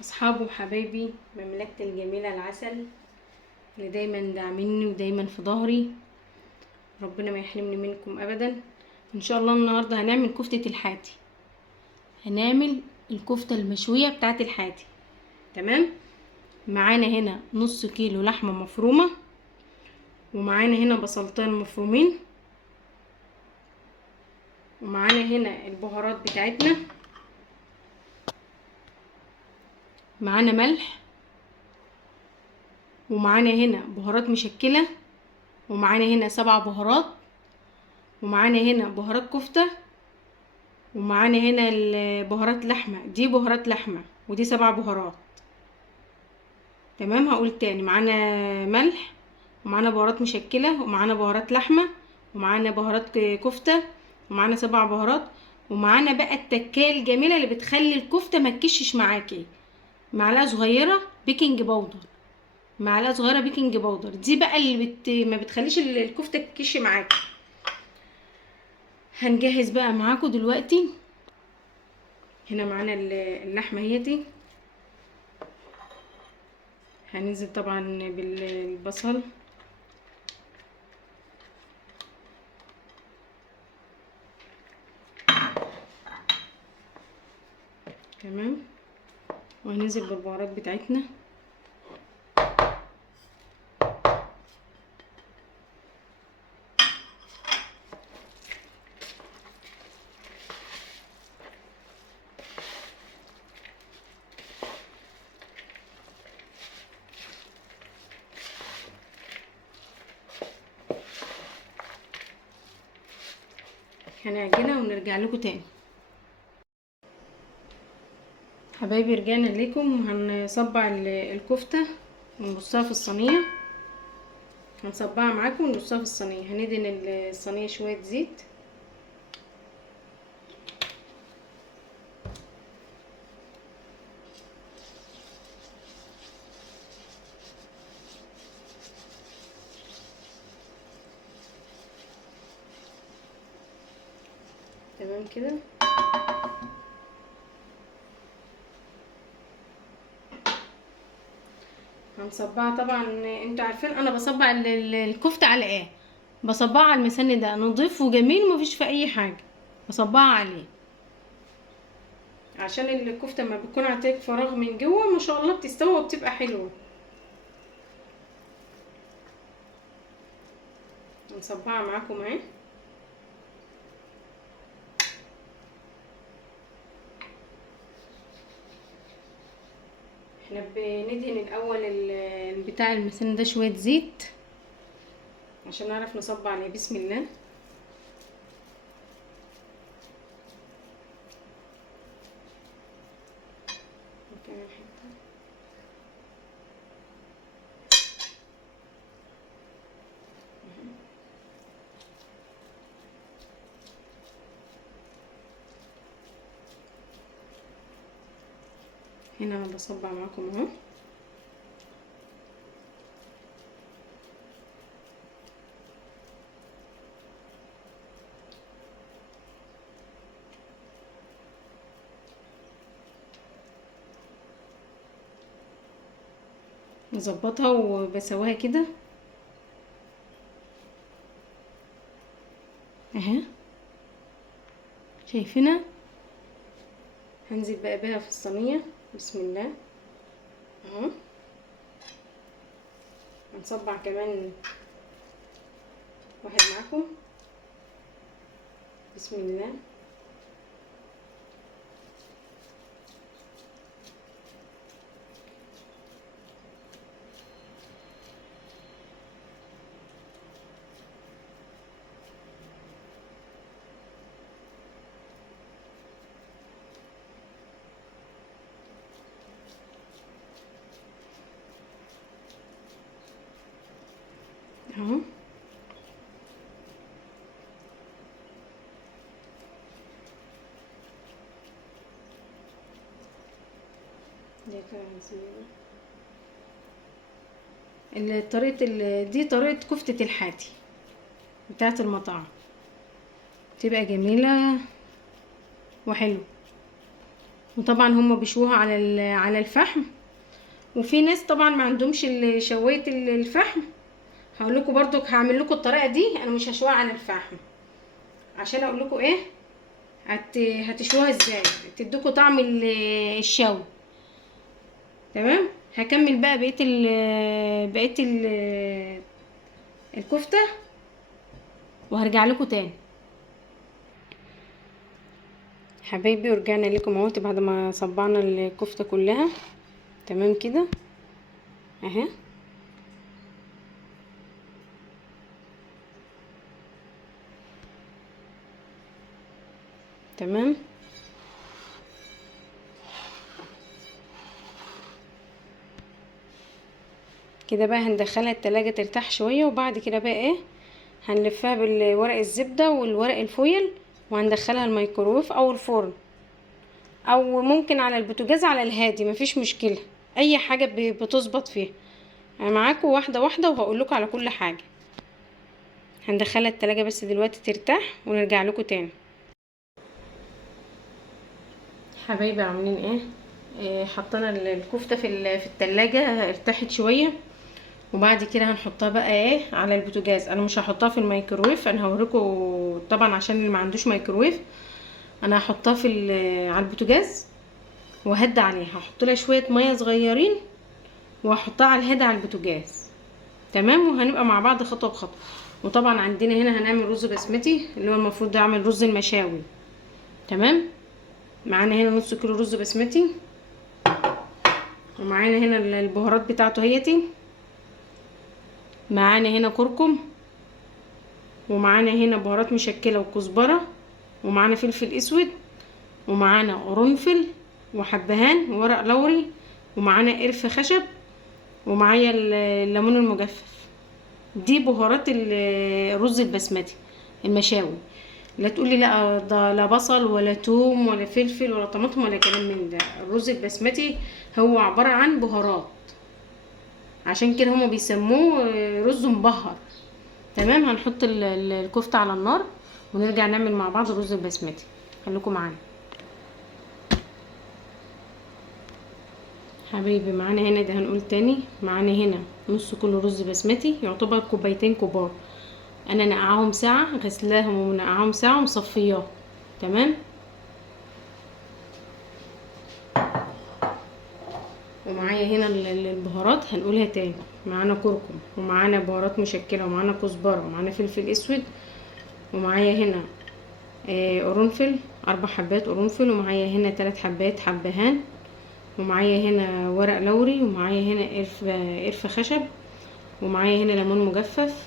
اصحابي وحبايبي مملكة الجميلة العسل اللي دايما داعميني ودايما في ظهري، ربنا ما يحرمني منكم ابدا. ان شاء الله النهارده هنعمل كفتة الحاتي. هنعمل الكفتة المشوية بتاعت الحاتي. تمام. معانا هنا نص كيلو لحمة مفرومة، ومعانا هنا بصلتين مفرومين، ومعانا هنا البهارات بتاعتنا. معانا ملح، ومعانا هنا بهارات مشكلة، ومعانا هنا 7 بهارات، ومعانا هنا بهارات كفتة، ومعانا هنا البهارات لحمة. دي بهارات لحمة ودي 7 بهارات. تمام. هقول تاني: معانا ملح، ومعانا بهارات مشكلة، ومعانا بهارات لحمة، ومعانا بهارات كفتة، ومعانا 7 بهارات. ومعانا بقى التكاية الجميلة اللي بتخلي الكفتة ما تكشش معاكي: معلقة صغيرة بيكنج باودر. معلقة صغيرة بيكنج باودر دي بقى اللي ما بتخليش الكفتة تكش معاكي. هنجهز بقى معاكم دلوقتي. هنا معانا اللحمة اهيتي. هننزل طبعا بالبصل، تمام، وهننزل بالبهارات بتاعتنا. هنعجنها ونرجع لكم تاني. حبايبي رجعنا لكم. هنصبع الكفتة ونرصها في الصينية. هنصبعها معاكم ونرصها في الصينية. هندهن الصينية شوية زيت. تمام كده. هنصبعها طبعا. انتوا عارفين انا بصبع الكفتة على ايه؟ بصبعها على المسن ده نضيف وجميل ومفيش في اي حاجة. بصبعها عليه عشان الكفتة ما بتكون عندك فراغ من جوه ما شاء الله بتستوي وبتبقى حلوة. نصبعها معاكم اهي. احنا بندهن الاول بتاع المسن ده شويه زيت عشان نعرف نصبع عليه. بسم الله. هنا انا بصبع معاكم اهو. نظبطها وبسواها كده اهي. شايفينها؟ هنزل بقى بيها في الصينيه. بسم الله اهو. هنصبع كمان واحد معاكم. بسم الله. اهو. دي طريقة كفتة الحاتي بتاعت المطاعم، تبقى جميلة وحلو. وطبعا هما بيشوها على الفحم، وفي ناس طبعا ما عندهمش شوايه الفحم. هقول لكم برضو، هعمل لكم الطريقه دي، انا مش هشوها على الفحم عشان اقول لكم ايه هتشوها ازاي تدوكوا طعم الشوي. تمام. هكمل بقى بقيه الكفته وهرجع لكم تاني. حبايبي، ورجعنا لكم اهوت بعد ما صبعنا الكفته كلها. تمام كده اهي. تمام كده بقى هندخلها التلاجة ترتاح شوية، وبعد كده بقى ايه هنلفها بالورق الزبدة والورق الفويل، وهندخلها الميكروويف او الفرن، او ممكن على البوتاجاز على الهادي، مفيش مشكلة، اي حاجة بتظبط فيها. انا معاكم واحدة واحدة وهقول لكم على كل حاجة. هندخلها التلاجة بس دلوقتي ترتاح ونرجع لكم تاني. حبايبي عاملين ايه؟ حطينا الكفتة في التلاجة ارتاحت شوية، وبعد كده هنحطها بقى ايه على البوتاجاز. انا مش هحطها في الميكروويف، انا هوريكم طبعا عشان اللي ما عندوش ميكروويف. انا هحطها على البوتاجاز وهدي عليها، هحط لها شويه ميه صغيرين وهحطها على الهادي على البوتاجاز. تمام. وهنبقى مع بعض خطوه بخطوه. وطبعا عندنا هنا هنعمل رز بسمتي، اللي هو المفروض ده اعمل رز المشاوي. تمام. معانا هنا نص كيلو رز بسمتي، ومعانا هنا البهارات بتاعته هيتي. معانا هنا كركم، ومعانا هنا بهارات مشكله وكزبره، ومعانا فلفل اسود، ومعانا قرنفل وحبهان وورق لوري، ومعانا قرفه خشب، ومعايا الليمون المجفف. دي بهارات الرز البسمتي المشاوي. لا تقولي لا ده لا بصل ولا توم ولا فلفل ولا طماطم ولا كلام من ده. الرز البسمتي هو عباره عن بهارات، عشان كده هما بيسموه رز مبهر. تمام. هنحط الكفته على النار ونرجع نعمل مع بعض الرز البسمتي. خليكم معانا حبيبي. معانا هنا ده هنقول تاني، معانا هنا نص كيلو رز بسمتي، يعتبر كوبايتين كبار. انا نقعهم ساعه، غسلاهم ومنقعهم ساعه ومصفياهم. تمام. ومعايا هنا البهارات هنقولها تاني. معانا كركم، ومعانا بهارات مشكله، ومعانا كزبره، ومعانا فلفل اسود، ومعايا هنا قرنفل 4 حبات قرنفل، ومعايا هنا 3 حبات حبهان، ومعايا هنا ورق لوري، ومعايا هنا قرفة خشب، ومعايا هنا ليمون مجفف.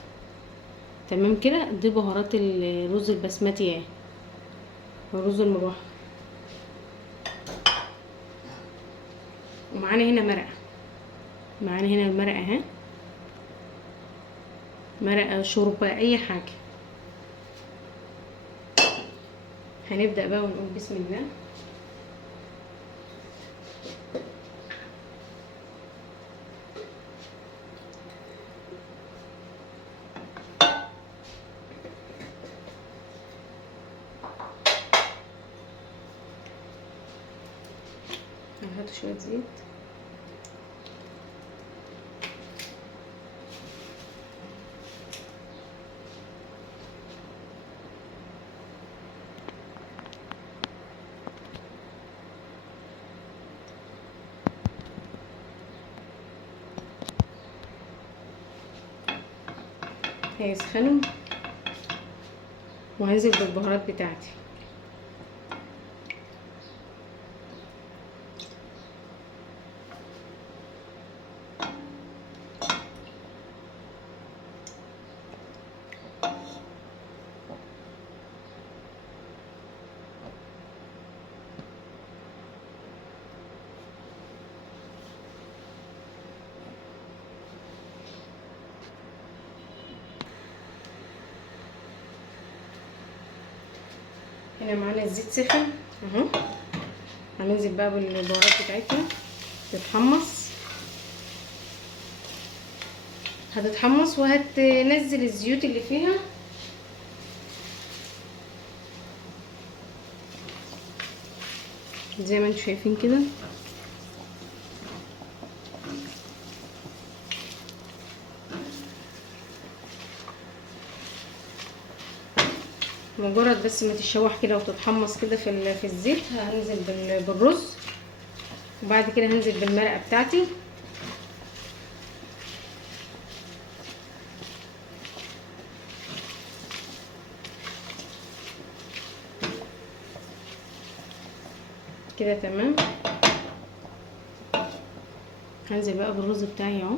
تمام كده. دي بهارات الرز البسمتي اهي، الرز المبهر. ومعانا هنا مرقه، معانا هنا المرقه اهي، مرقه شوربه اي حاجه. هنبدا بقى ونقول بسم الله. هنحط شويه زيت. هيسخنوا وهنزل بالبهارات بتاعتي. هنا معانا الزيت سخن اهو. هننزل بقى بالبهارات بتاعتنا تتحمص. هتتحمص وهتنزل الزيوت اللي فيها. زي ما انتم شايفين كده. مجرد بس ما تتشوح كده وتتحمص كده في الزيت، هنزل بالرز، وبعد كده هنزل بالمرقه بتاعتي. كده تمام. هنزل بقى بالرز بتاعي اهو.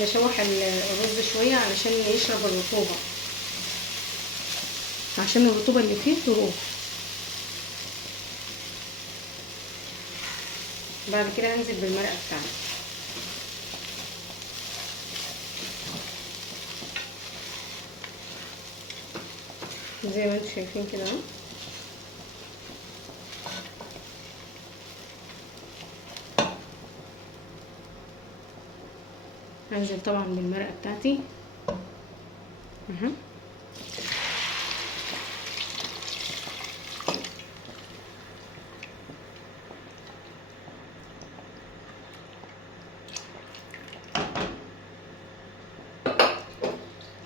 بشوح الرز شويه علشان يشرب الرطوبه، عشان الرطوبه اللي فيه تروح. بعد كده هنزل بالمرقه بتاعتي. زي ما انتم شايفين كده اهو. هنزل طبعا بالمرقه بتاعتي اهو.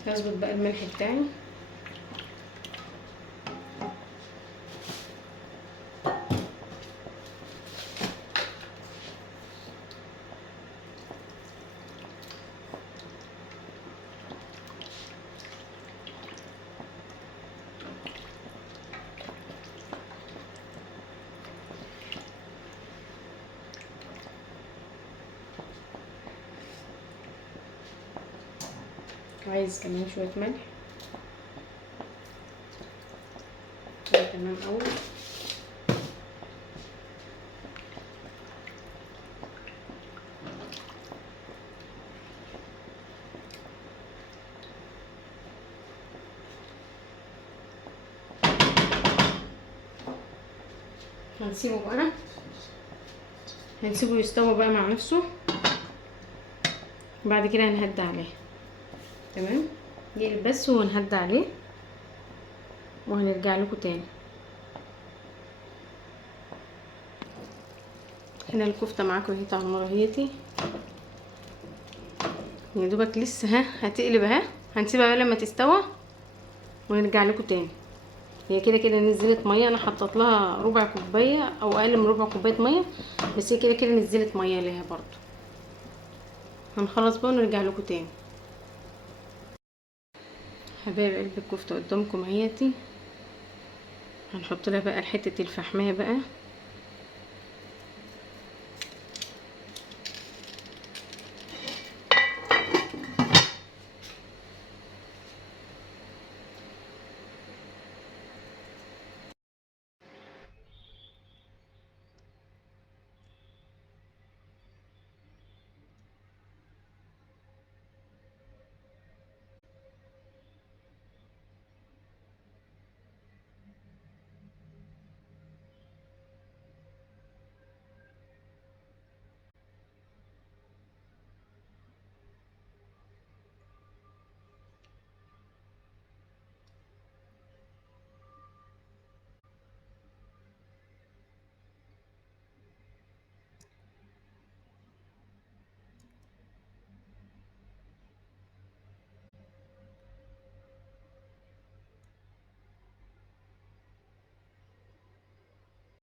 هظبط بقى الملح بتاعي. عايز كمان شويه ملح. تمام قوي. هنسيبه يستوي بقى مع نفسه. بعد كده هنهدى عليه. تمام. يقلب بس وهنهدى عليه وهنرجع لكم تاني. هنا الكفته معاكم اهي على النار اهيتي، يا دوبك لسه هتقلب اهي. هنسيبها بقى لما تستوى ونرجع لكم تاني. هي كده كده نزلت ميه، انا حطيت لها ربع كوبايه او اقل من ربع كوبايه ميه، بس هي كده كده نزلت ميه ليها برضو. هنخلص بقى ونرجع لكم تاني. حبايب قلب الكفته قدامكم اهيتي. هنحط لها بقى حته الفحمايه بقى.